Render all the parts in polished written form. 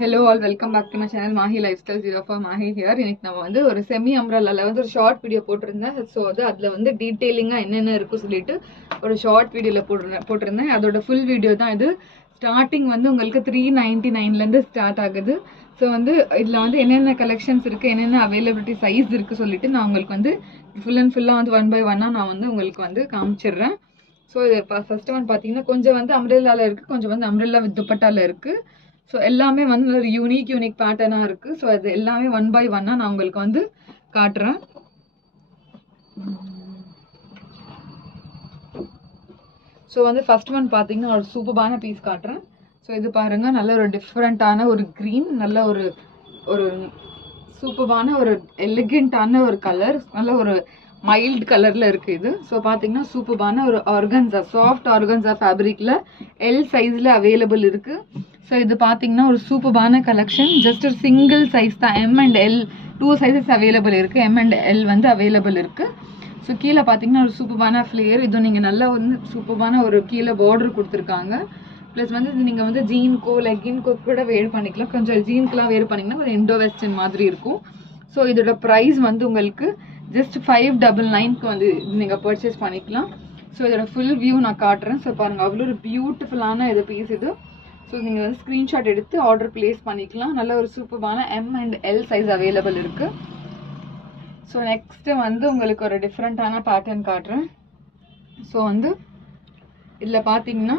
Hello all, welcome back to my channel Mahi Lifestyle 04 Mahi here. இன்னைக்கு நம்ம வந்து ஒரு செமி அம்ப்ரெல்லால வந்து ஒரு ஷார்ட் வீடியோ போட்டிருந்தேன். ஸோ அதுல வந்து டீடைலிங்கா என்னென்ன இருக்கு சொல்லிட்டு ஒரு ஷார்ட் வீடியோல போட்டிருந்தேன். அதோட ஃபுல் வீடியோ தான் இது. ஸ்டார்டிங் வந்து உங்களுக்கு 399ல இருந்து ஸ்டார்ட் ஆகுது. ஸோ வந்து இதுல வந்து என்னென்ன கலெக்ஷன்ஸ் இருக்கு, என்னென்ன அவைலபிலிட்டி சைஸ் இருக்கு சொல்லிட்டு நான் உங்களுக்கு வந்து ஃபுல் அண்ட் ஃபுல்லா வந்து 1 by 1 நான் வந்து உங்களுக்கு வந்து காமிச்சிடுறேன். ஸோ இது ஃபர்ஸ்ட் ஒன் பார்த்தீங்கன்னா கொஞ்சம் வந்து அம்ப்ரெல்லால இருக்கு, கொஞ்சம் வந்து அம்ப்ரெல்லா வித் துப்பட்டால இருக்கு. ஸோ எல்லாமே வந்து ஒரு யூனிக் பேட்டர்னாக இருக்குது. ஸோ அது எல்லாமே 1 by 1 நான் உங்களுக்கு வந்து காட்டுறேன். ஸோ வந்து ஃபர்ஸ்ட் ஒன் பார்த்தீங்கன்னா ஒரு சூப்பரான பீஸ் காட்டுறேன். ஸோ இது பாருங்கள், நல்ல ஒரு டிஃப்ரெண்ட்டான ஒரு க்ரீன், நல்ல ஒரு ஒரு சூப்பரான ஒரு எலிகெண்ட்டான ஒரு கலர், நல்ல ஒரு மைல்டு கலரில் இருக்குது இது. ஸோ பார்த்தீங்கன்னா சூப்பரான ஒரு ஆர்கன்ஸா, சாஃப்ட் ஆர்கன்ஸா ஃபேப்ரிக்கில் எல் சைஸில் அவைலபிள் இருக்குது. ஸோ இது பார்த்தீங்கன்னா ஒரு சூப்பரான கலெக்ஷன். ஜஸ்ட் ஒரு சிங்கிள் சைஸ் தான், M and L 2 sizes available இருக்குது. எம் அண்ட் எல் வந்து அவைலபிள் இருக்குது. ஸோ கீழே பார்த்தீங்கன்னா ஒரு சூப்பரான ஃப்ளேயர், இது நீங்கள் நல்லா வந்து சூப்பரான ஒரு கீழே பார்டர் கொடுத்துருக்காங்க. ப்ளஸ் வந்து இது நீங்கள் வந்து ஜீன்கோ லெக்கின்கோ கூட வேர் பண்ணிக்கலாம். கொஞ்சம் ஜீன்க்கெலாம் வேர் பண்ணிங்கன்னா ஒரு இண்டோ வெஸ்டர்ன் மாதிரி இருக்கும். ஸோ இதோட ப்ரைஸ் வந்து உங்களுக்கு ஜஸ்ட் 599க்கு வந்து நீங்கள் பர்ச்சேஸ் பண்ணிக்கலாம். ஸோ இதோட ஃபுல் வியூ நான் காட்டுறேன். ஸோ பாருங்கள், அவ்வளோ ஒரு பியூட்டிஃபுல்லான இது பீஸ் இது. ஸோ நீங்கள் வந்து ஸ்க்ரீன்ஷாட் எடுத்து ஆர்டர் பிளேஸ் பண்ணிக்கலாம். நல்ல ஒரு சூப்பரான M and L size available இருக்குது. ஸோ நெக்ஸ்ட்டு வந்து உங்களுக்கு ஒரு டிஃப்ரெண்ட்டான பேட்டர்ன் காட்டுறேன். ஸோ வந்து இதில் பார்த்தீங்கன்னா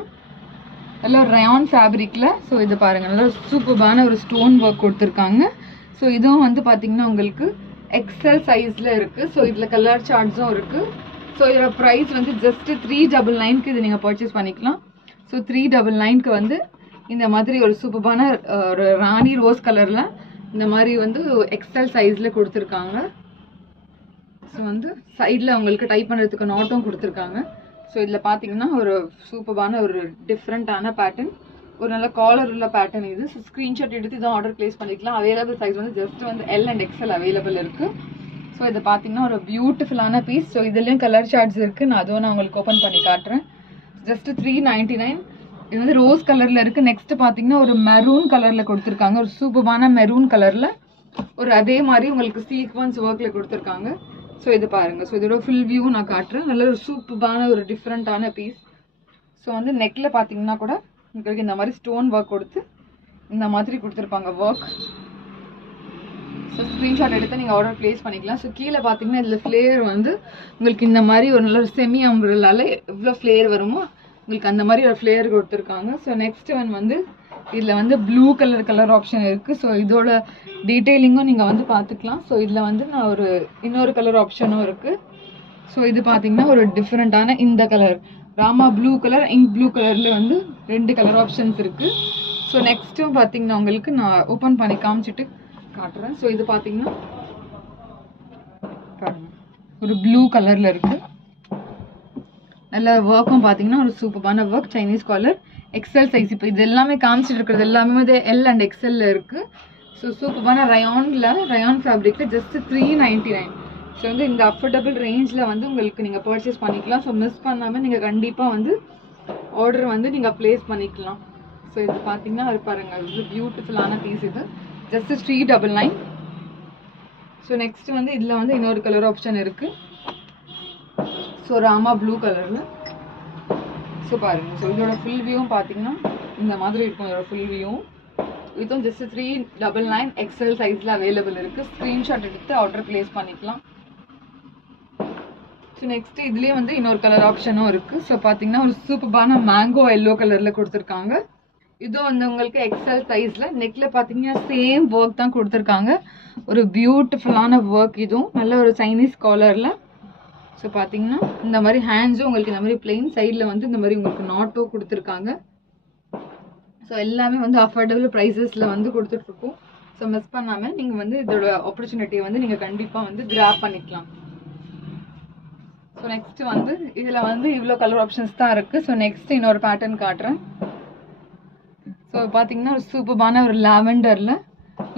நல்ல ஒரு ரயான் ஃபேப்ரிக்கில், ஸோ இது பாருங்கள், நல்ல சூப்பரான ஒரு ஸ்டோன் ஒர்க் கொடுத்துருக்காங்க. ஸோ இதுவும் வந்து பார்த்தீங்கன்னா உங்களுக்கு எக்ஸல் சைஸில் இருக்குது. ஸோ இதில் கலர் சார்ட்ஸும் இருக்குது. ஸோ இதோட ப்ரைஸ் வந்து ஜஸ்ட்டு 399க்கு இது நீங்கள் பர்ச்சேஸ் பண்ணிக்கலாம். ஸோ 399க்கு வந்து இந்த மாதிரி ஒரு சூப்பரான ஒரு ராணி ரோஸ் கலரில் இந்த மாதிரி வந்து எக்ஸல் சைஸில் கொடுத்துருக்காங்க. ஸோ வந்து சைடில் உங்களுக்கு டைப் பண்ணுறதுக்கு நோட்டும் கொடுத்துருக்காங்க. ஸோ இதில் பார்த்தீங்கன்னா ஒரு சூப்பரான ஒரு டிஃப்ரெண்ட்டான பேட்டர்ன், ஒரு நல்ல காலர் உள்ள பேட்டர்ன் இது. ஸோ ஸ்க்ரீன்ஷாட் எடுத்து இதான் ஆர்டர் பிளேஸ் பண்ணிக்கலாம். அவைலபிள் சைஸ் வந்து ஜஸ்ட் வந்து எல் அண்ட் எக்ஸ்எல் அவைலபிள் இருக்குது. ஸோ இதை பார்த்தீங்கன்னா ஒரு பியூட்டிஃபுல்லான பீஸ். ஸோ இதுலேயும் கலர் சார்ட்ஸ் இருக்குது. நான் அதுவும் நான் உங்களுக்கு ஓப்பன் பண்ணி காட்டுறேன். ஜஸ்ட் 399. இது வந்து ரோஸ் கலரில் இருக்குது. நெக்ஸ்ட் பார்த்தீங்கன்னா ஒரு மெரூன் கலரில் கொடுத்துருக்காங்க. ஒரு சூப்பரான மெரூன் கலரில் ஒரு அதே மாதிரி உங்களுக்கு சீக்வன்ஸ் ஒர்க்கில் கொடுத்துருக்காங்க. ஸோ இது பாருங்கள். ஸோ இதோட ஃபுல் வியூ நான் காட்டுறேன். நல்ல ஒரு சூப்பரான ஒரு டிஃப்ரெண்ட்டான பீஸ். ஸோ வந்து நெக்கில் பார்த்தீங்கன்னா கூட உங்களுக்கு இந்த மாதிரி ஸ்டோன் ஒர்க் கொடுத்து இந்த மாதிரி கொடுத்துருப்பாங்க ஒர்க். ஸோ ஸ்க்ரீன்ஷாட் எடுத்து நீங்கள் ஆர்டர் ப்ளேஸ் பண்ணிக்கலாம். ஸோ கீழே பார்த்தீங்கன்னா இதில் ஃப்ளேயர் வந்து உங்களுக்கு இந்த மாதிரி ஒரு நல்ல ஒரு செமி அம்ப்ரெல்லால எவ்வளோ ஃப்ளேயர் வருமோ உங்களுக்கு அந்த மாதிரி ஒரு ஃப்ளேயர் கொடுத்துருக்காங்க. ஸோ நெக்ஸ்ட் ஒன் வந்து இதில் வந்து ப்ளூ கலர் ஆப்ஷன் இருக்குது. ஸோ இதோட டீட்டெயிலிங்கும் நீங்கள் வந்து பார்த்துக்கலாம். ஸோ இதில் வந்து நான் ஒரு இன்னொரு கலர் ஆப்ஷனும் இருக்குது. ஸோ இது பார்த்தீங்கன்னா ஒரு டிஃப்ரெண்ட்டான இந்த colour Rama blue colour, ink blue கலரில் வந்து 2 கலர் ஆப்ஷன்ஸ் இருக்குது. ஸோ நெக்ஸ்ட்டும் பார்த்தீங்கன்னா உங்களுக்கு நான் ஓப்பன் பண்ணி காமிச்சிட்டு காட்டுறேன். ஸோ இது பார்த்தீங்கன்னா ஒரு ப்ளூ கலரில் இருக்குது. நல்ல ஒர்க்கும் பார்த்தீங்கன்னா ஒரு சூப்பரான work, Chinese collar, XL size. இப்போ இது எல்லாமே காமிச்சிட்டு இருக்கிறது எல்லாமே வந்து எல் அண்ட் எக்ஸல்ல இருக்குது. ஸோ சூப்பரான ரயான் ஃபேப்ரிக்கில் ஜஸ்ட் 399. ஸோ வந்து இந்த அஃபோர்டபுள் ரேஞ்சில் வந்து உங்களுக்கு நீங்கள் பர்ச்சேஸ் பண்ணிக்கலாம். ஸோ மிஸ் பண்ணாமல் நீங்கள் கண்டிப்பாக வந்து ஆர்டர் வந்து நீங்கள் ப்ளேஸ் பண்ணிக்கலாம். ஸோ இது பார்த்தீங்கன்னா அது பாருங்கள், இது பியூட்டிஃபுல்லான பீஸ். இது ஜஸ்ட் 399. ஸோ நெக்ஸ்ட் வந்து இதில் வந்து இன்னொரு கலர் ஆப்ஷன் இருக்குது. ஸோ ராமா ப்ளூ கலரில். ஸோ பாருங்கள். ஸோ இதோட ஃபுல் வியூவும் பார்த்தீங்கன்னா இந்த மாதிரி இருக்கும். இதோட ஃபுல் வியூவும் இதுவும் ஜஸ்ட் 399 எக்ஸல் சைஸில் அவைலபிள் இருக்குது. ஸ்க்ரீன்ஷாட் எடுத்து ஆர்டர் ப்ளேஸ் பண்ணிக்கலாம். ஸோ நெக்ஸ்ட் இதுலேயே வந்து இன்னொரு கலர் ஆப்ஷனும் இருக்குது. ஸோ பார்த்தீங்கன்னா ஒரு சூப்பரான மேங்கோ எல்லோ கலரில் கொடுத்துருக்காங்க. இதுவும் வந்து உங்களுக்கு எக்ஸல் சைஸில். நெக்கில் பார்த்தீங்கன்னா சேம் ஒர்க் தான் கொடுத்துருக்காங்க. ஒரு பியூட்டிஃபுல்லான ஒர்க். இதுவும் நல்ல ஒரு சைனீஸ் காலரில். ஸோ பார்த்தீங்கன்னா இந்த மாதிரி ஹேண்ட்ஸும் உங்களுக்கு இந்த மாதிரி பிளெயின், சைடில் வந்து இந்த மாதிரி உங்களுக்கு நாட்டோ கொடுத்துருக்காங்க. ஸோ எல்லாமே வந்து அஃபோர்டபுள் ப்ரைஸஸில் வந்து கொடுத்துட்ருக்கோம். ஸோ மிஸ் பண்ணாமல் நீங்கள் வந்து இதோட ஆப்பர்ச்சுனிட்டியை வந்து நீங்கள் கண்டிப்பாக வந்து கிராப் பண்ணிக்கலாம். ஸோ நெக்ஸ்ட் வந்து இதில் வந்து இவ்வளோ கலர் ஆப்ஷன்ஸ் தான் இருக்குது. ஸோ நெக்ஸ்ட் இன்னொரு பேட்டர்ன் காட்டுறேன். ஸோ பார்த்தீங்கன்னா ஒரு சூப்பரான ஒரு லாவெண்டரில்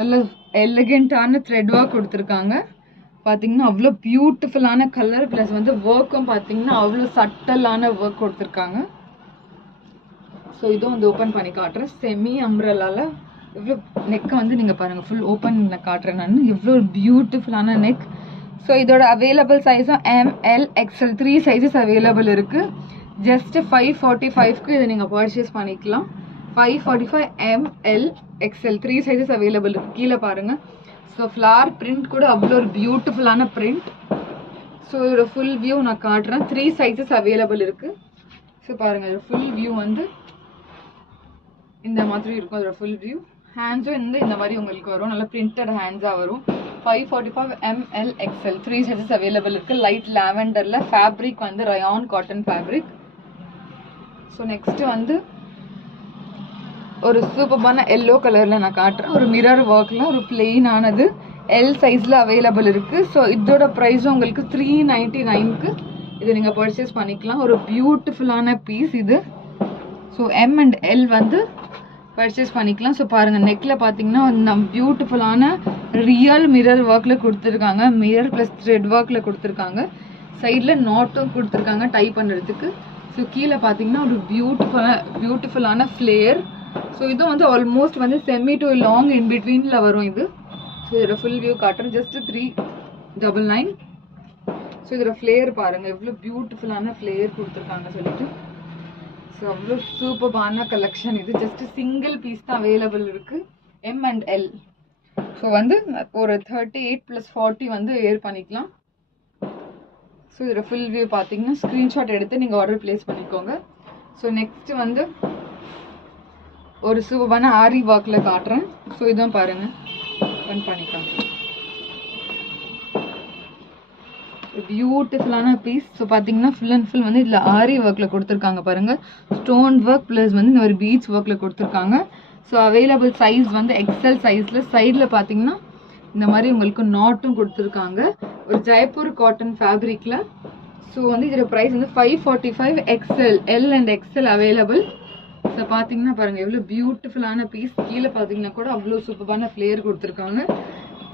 நல்ல எலிகெண்ட்டான த்ரெட் ஒர்க் கொடுத்துருக்காங்க. பார்த்தீங்கன்னா அவ்வளோ பியூட்டிஃபுல்லான கலர், ப்ளஸ் வந்து ஒர்க்கும் பார்த்தீங்கன்னா அவ்வளோ சட்டலான ஒர்க் கொடுத்துருக்காங்க. ஸோ இதுவும் வந்து ஓப்பன் பண்ணி காட்டுறேன். செமி அம்ப்ரெல்லால எவ்வளோ நெக்கை வந்து நீங்கள் பாருங்கள், ஃபுல் ஓப்பன் காட்டுறேன் நான். எவ்வளோ பியூட்டிஃபுல்லான நெக். ஸோ இதோட அவைலபிள் சைஸும் ML XL 3 சைஸஸ் அவைலபிள் இருக்குது. ஜஸ்ட் 545க்கு இதை நீங்கள் பர்ச்சேஸ் பண்ணிக்கலாம். 545 ML XL 3 சைஸஸ் அவைலபிள் இருக்குது. கீழே பாருங்கள். ஸோ ஃப்ளார் பிரிண்ட் கூட அவ்வளோ ஒரு பியூட்டிஃபுல்லான பிரிண்ட். ஸோ இதோட ஃபுல் வியூ நான் காட்டுறேன். 3 சைஸஸ் அவைலபிள் இருக்குது. ஸோ பாருங்கள், இதோட ஃபுல் வியூ வந்து இந்த மாதிரி இருக்கும். அதோட ஃபுல் வியூ. ஹேண்ட்ஸும் இந்த மாதிரி உங்களுக்கு வரும், நல்லா பிரிண்டட் ஹேண்ட்ஸாக வரும். 545 ML XL 3 சைஸஸ் அவைலபிள் இருக்குது. லைட் லாவெண்டரில். ஃபேப்ரிக் வந்து rayon cotton fabric. So next வந்து ஒரு சூப்பரான எல்லோ கலரில் நான் காட்டுறேன். ஒரு மிரர் ஒர்க்கில் ஒரு பிளெயினானது எல் சைஸில் அவைலபிள் இருக்குது. ஸோ இதோட ப்ரைஸும் உங்களுக்கு 399க்கு இது நீங்கள் பர்ச்சேஸ் பண்ணிக்கலாம். ஒரு பியூட்டிஃபுல்லான பீஸ் இது. ஸோ M and L வந்து பர்ச்சேஸ் பண்ணிக்கலாம். ஸோ பாருங்கள், நெக்கில் பார்த்தீங்கன்னா இந்த பியூட்டிஃபுல்லான ரியல் மிரர் ஒர்க்கில் கொடுத்துருக்காங்க. மிரர் ப்ளஸ் த்ரெட் ஒர்க்கில் கொடுத்துருக்காங்க. சைடில் நாட்டும் கொடுத்துருக்காங்க டை பண்ணுறதுக்கு. ஸோ கீழே பார்த்தீங்கன்னா ஒரு பியூட்டிஃபுல்லான ஃப்ளேயர். ஸோ இதுவும் வந்து ஆல்மோஸ்ட் வந்து செமி டு லாங் இன் பிட்வீனில் வரும் இது. ஸோ இதோட ஃபுல் வியூ காட்டுறேன். ஜஸ்ட் 399. ஸோ இதோட ஃப்ளேயர் பாருங்கள், எவ்வளோ பியூட்டிஃபுல்லான ஃப்ளேயர் கொடுத்துருக்காங்க சொல்லிட்டு. ஸோ அவ்வளோ சூப்பரான கலெக்ஷன் இது. ஜஸ்ட் சிங்கிள் பீஸ் தான் அவைலபிள் இருக்குது. M and L. ஸோ வந்து ஒரு 38+40 வந்து ஏர் பண்ணிக்கலாம். ஸோ இதோட ஃபுல் வியூ பார்த்தீங்கன்னா ஸ்க்ரீன்ஷாட் எடுத்து நீங்கள் ஆர்டர் ப்ளேஸ் பண்ணிக்கோங்க. ஸோ நெக்ஸ்ட்டு வந்து ஒரு சூப்பரான ஆரி ஒர்க்கில் காட்டுறேன். ஸோ இதுவும் பாருங்கள், ஓப்பன் பண்ணிக்கலாம். பியூட்டிஃபுல்லான பீஸ். ஸோ பார்த்தீங்கன்னா ஃபுல் அண்ட் ஃபுல் வந்து இதில் ஆரி ஒர்க்கில் கொடுத்துருக்காங்க பாருங்கள். ஸ்டோன் ஒர்க் ப்ளஸ் வந்து இந்த ஒரு பீட்ஸ் ஒர்க்கில் கொடுத்துருக்காங்க. ஸோ அவைலபிள் சைஸ் வந்து XL சைஸில். சைடில் பார்த்தீங்கன்னா இந்த மாதிரி உங்களுக்கு நாட்டும் கொடுத்துருக்காங்க. ஒரு ஜெய்ப்பூர் காட்டன் ஃபேப்ரிக்கில். ஸோ வந்து இதோட ப்ரைஸ் வந்து 545 XL. L and XL available. So பார்த்தீங்கன்னா பாருங்கள், எவ்வளோ பியூட்டிஃபுல்லான பீஸ். கீழே பார்த்தீங்கன்னா கூட அவ்வளோ சூப்பரான ஃப்ளேயர் கொடுத்துருக்காங்க.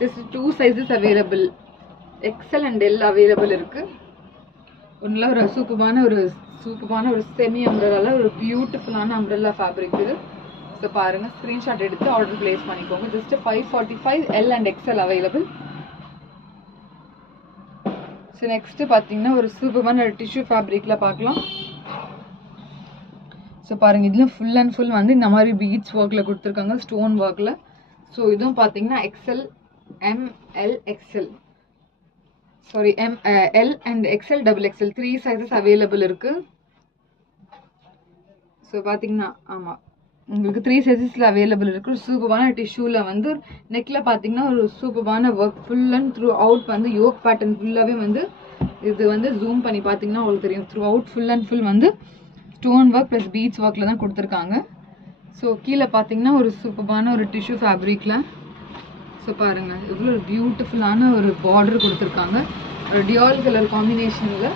Just 2 sizes available. XL and L available இருக்குது. ஒன்றில் ஒரு சூப்பரான ஒரு செமி அம்ப்ரெல்லா, ஒரு பியூட்டிஃபுல்லான அம்ப்ரெல்லா ஃபேப்ரிக் இது. ஸோ பாருங்கள், ஸ்க்ரீன்ஷாட் எடுத்து ஆர்டர் ப்ளேஸ் பண்ணிக்கோங்க. Just 545 L and XL available. So next பார்த்தீங்கன்னா ஒரு சூப்பரான டிஷ்யூ ஃபேப்ரிக்கில் பார்க்கலாம். ஸோ பாருங்கள், இதில் ஃபுல் அண்ட் ஃபுல் வந்து இந்த மாதிரி பீட்ஸ் ஒர்க்கில் கொடுத்துருக்காங்க, ஸ்டோன் ஒர்க்கில். ஸோ இதுவும் பார்த்தீங்கன்னா XL, ML, XL. Sorry, L and XL, XXL 3 sizes available இருக்குது. ஸோ பார்த்தீங்கன்னா ஆமாம், உங்களுக்கு 3 சைஸஸில் அவைலபிள் இருக்குது. சூப்பரான டிஷ்யூவில் வந்து நெக்கில் பார்த்தீங்கன்னா ஒரு சூப்பரான work full and through out வந்து யோக் பேட்டர்ன் ஃபுல்லாகவே வந்து இது வந்து ஜூம் பண்ணி பார்த்தீங்கன்னா உங்களுக்கு தெரியும். Through out full and full வந்து ஸ்டோன் ஒர்க் ப்ளஸ் பீட்ஸ் ஒர்க்கில் தான் கொடுத்துருக்காங்க. ஸோ கீழே பார்த்தீங்கன்னா ஒரு சூப்பரான ஒரு டிஷ்யூ ஃபேப்ரிக்கில். ஸோ பாருங்கள், எவ்வளோ ஒரு பியூட்டிஃபுல்லான ஒரு பார்டர் கொடுத்துருக்காங்க, ஒரு டியால் கலர் காம்பினேஷனில்.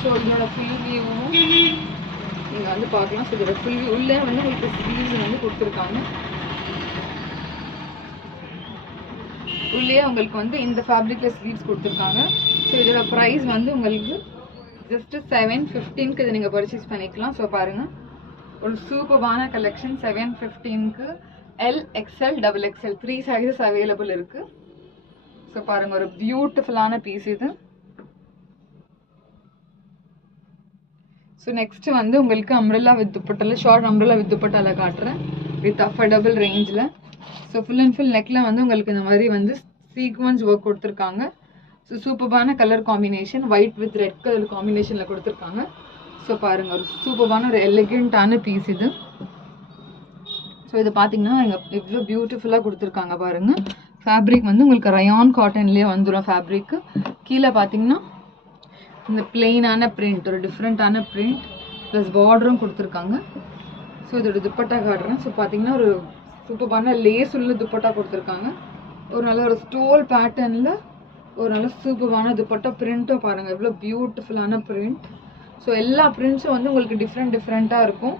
ஸோ இதோட ஃபுல் வியூவும் நீங்கள் வந்து பார்க்கலாம். ஸோ இதோட ஃபுல் வியூ உள்ளே வந்து உங்களுக்கு ஸ்லீவ்ஸ் வந்து கொடுத்துருக்காங்க. உள்ளே உங்களுக்கு வந்து இந்த ஃபேப்ரிக்கில் ஸ்லீவ்ஸ் கொடுத்துருக்காங்க. ஸோ இதோட ப்ரைஸ் வந்து உங்களுக்கு ஜஸ்ட்டு 715க்கு இதை நீங்கள் பர்ச்சேஸ் பண்ணிக்கலாம். ஸோ பாருங்கள், ஒரு சூப்பரான கலெக்ஷன். 715க்கு L, XL, XXL 3 sizes available இருக்குது. ஸோ பாருங்கள், ஒரு பியூட்டிஃபுல்லான பீஸ் இது. ஸோ நெக்ஸ்ட்டு வந்து உங்களுக்கு அம்ப்ரெல்லா வித் துப்பட்டால, ஷார்ட் அம்ப்ரெல்லா வித் துப்பட்டால காட்டுறேன், வித் அஃபோர்டபுள் ரேஞ்சில். ஸோ ஃபுல் அண்ட் ஃபுல் நெக்கில் வந்து உங்களுக்கு இந்த மாதிரி வந்து சீக்வன்ஸ் ஒர்க் கொடுத்துருக்காங்க. ஸோ சூப்பரான colour combination, white with red colour காம்பினேஷனில் கொடுத்துருக்காங்க. ஸோ பாருங்கள், ஒரு சூப்பரான ஒரு எலிகெண்ட்டான பீஸ் இது. ஸோ இது பார்த்தீங்கன்னா எவ்வளோ பியூட்டிஃபுல்லாக கொடுத்துருக்காங்க பாருங்கள். ஃபேப்ரிக் வந்து உங்களுக்கு ரயான் காட்டன்லேயே வந்துடும் ஃபேப்ரிக்கு. கீழே பார்த்தீங்கன்னா இந்த பிளெயினான பிரிண்ட், ஒரு டிஃப்ரெண்ட்டான பிரிண்ட் ப்ளஸ் பார்டரும் கொடுத்துருக்காங்க. ஸோ இதோட துப்பட்டா காட்டுறேன். ஸோ பார்த்தீங்கன்னா ஒரு சூப்பரான லேஸ் உள்ள துப்பட்டா கொடுத்துருக்காங்க. ஒரு நல்ல ஒரு ஸ்டோல் பேட்டர்னில் ஒரு நல்ல சூப்பரான துப்பட்டா. பிரிண்ட்டும் பாருங்கள், எவ்வளோ பியூட்டிஃபுல்லான பிரிண்ட். ஸோ எல்லா பிரிண்ட்ஸும் வந்து உங்களுக்கு டிஃப்ரெண்ட்டாக இருக்கும்.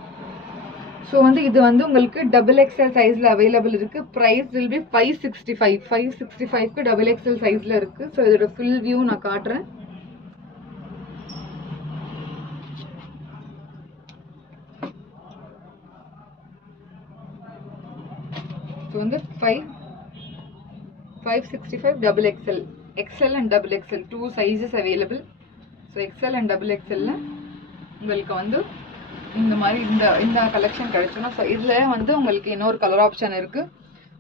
ஸோ வந்து இது வந்து உங்களுக்கு XXL சைஸில் அவைலபிள் இருக்குது. Price will be 565. 565க்கு XXL சைஸில் இருக்குது. ஸோ இதோட ஃபுல் வியூ நான் காட்டுறேன். வந்து 565 double XL, XL and double XL 2 sizes available. So XL and double XL உங்களுக்கு வந்து இந்த மாதிரி இந்த கலெக்ஷன் கிடைச்சிடும். ஸோ இதில் வந்து உங்களுக்கு இன்னொரு கலர் ஆப்ஷன் இருக்குது.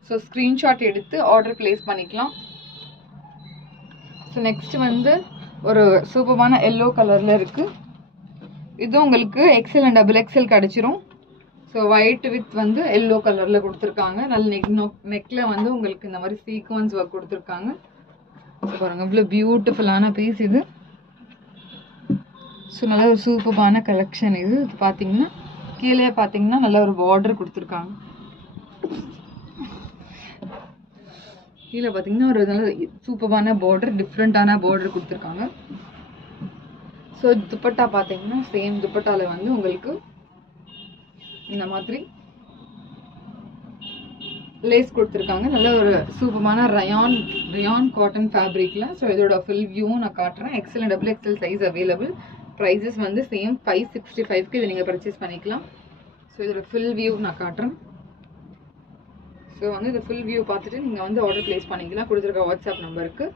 ஸோ ஸ்க்ரீன்ஷாட் எடுத்து ஆர்டர் ப்ளேஸ் பண்ணிக்கலாம். ஸோ நெக்ஸ்ட் வந்து ஒரு சூப்பரான எல்லோ கலரில் இருக்குது. இதுவும் உங்களுக்கு XL and double XL கிடைச்சிரும். ஸோ ஒயிட் வித் வந்து எல்லோ கலரில் கொடுத்துருக்காங்க. நல்ல நெக்கில் வந்து உங்களுக்கு இந்த மாதிரி சீக்வன்ஸ் ஒர்க் கொடுத்துருக்காங்க. பாருங்கள் இவ்வளோ பியூட்டிஃபுல்லான பீஸ் இது. ஸோ நல்ல ஒரு சூப்பரான கலெக்ஷன் இது. இது பார்த்தீங்கன்னா கீழே பார்த்தீங்கன்னா நல்ல ஒரு பார்டர் கொடுத்துருக்காங்க. கீழே பார்த்தீங்கன்னா ஒரு நல்ல சூப்பரான பார்டர், டிஃப்ரெண்ட்டான பார்டர் கொடுத்துருக்காங்க. ஸோ துப்பட்டா பார்த்தீங்கன்னா சேம் துப்பட்டாவில் வந்து உங்களுக்கு இந்த மாதிரி லேஸ் கொடுத்துருக்காங்க. நல்ல ஒரு சூப்பரான ரயான் காட்டன் ஃபேப்ரிக்கில். ஸோ இதோட ஃபுல் வியூவும் நான் காட்டுறேன். XL and double XL size available. Prices வந்து சேம் 565க்கு இதை நீங்கள் பர்ச்சேஸ் பண்ணிக்கலாம். ஸோ இதோட ஃபுல் வியூ நான் காட்டுறேன். ஸோ வந்து இந்த ஃபுல் வியூ பார்த்துட்டு நீங்கள் வந்து ஆர்டர் ப்ளேஸ் பண்ணிக்கலாம் கொடுத்துருக்க வாட்ஸ்அப் நம்பருக்கு.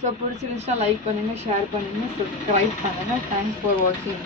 ஸோ பிடிச்சிருந்துச்சுன்னா லைக் பண்ணுங்கள், ஷேர் பண்ணுங்கள், சப்ஸ்கிரைப் பண்ணுங்கள். தேங்க்ஸ் ஃபார் வாட்சிங்.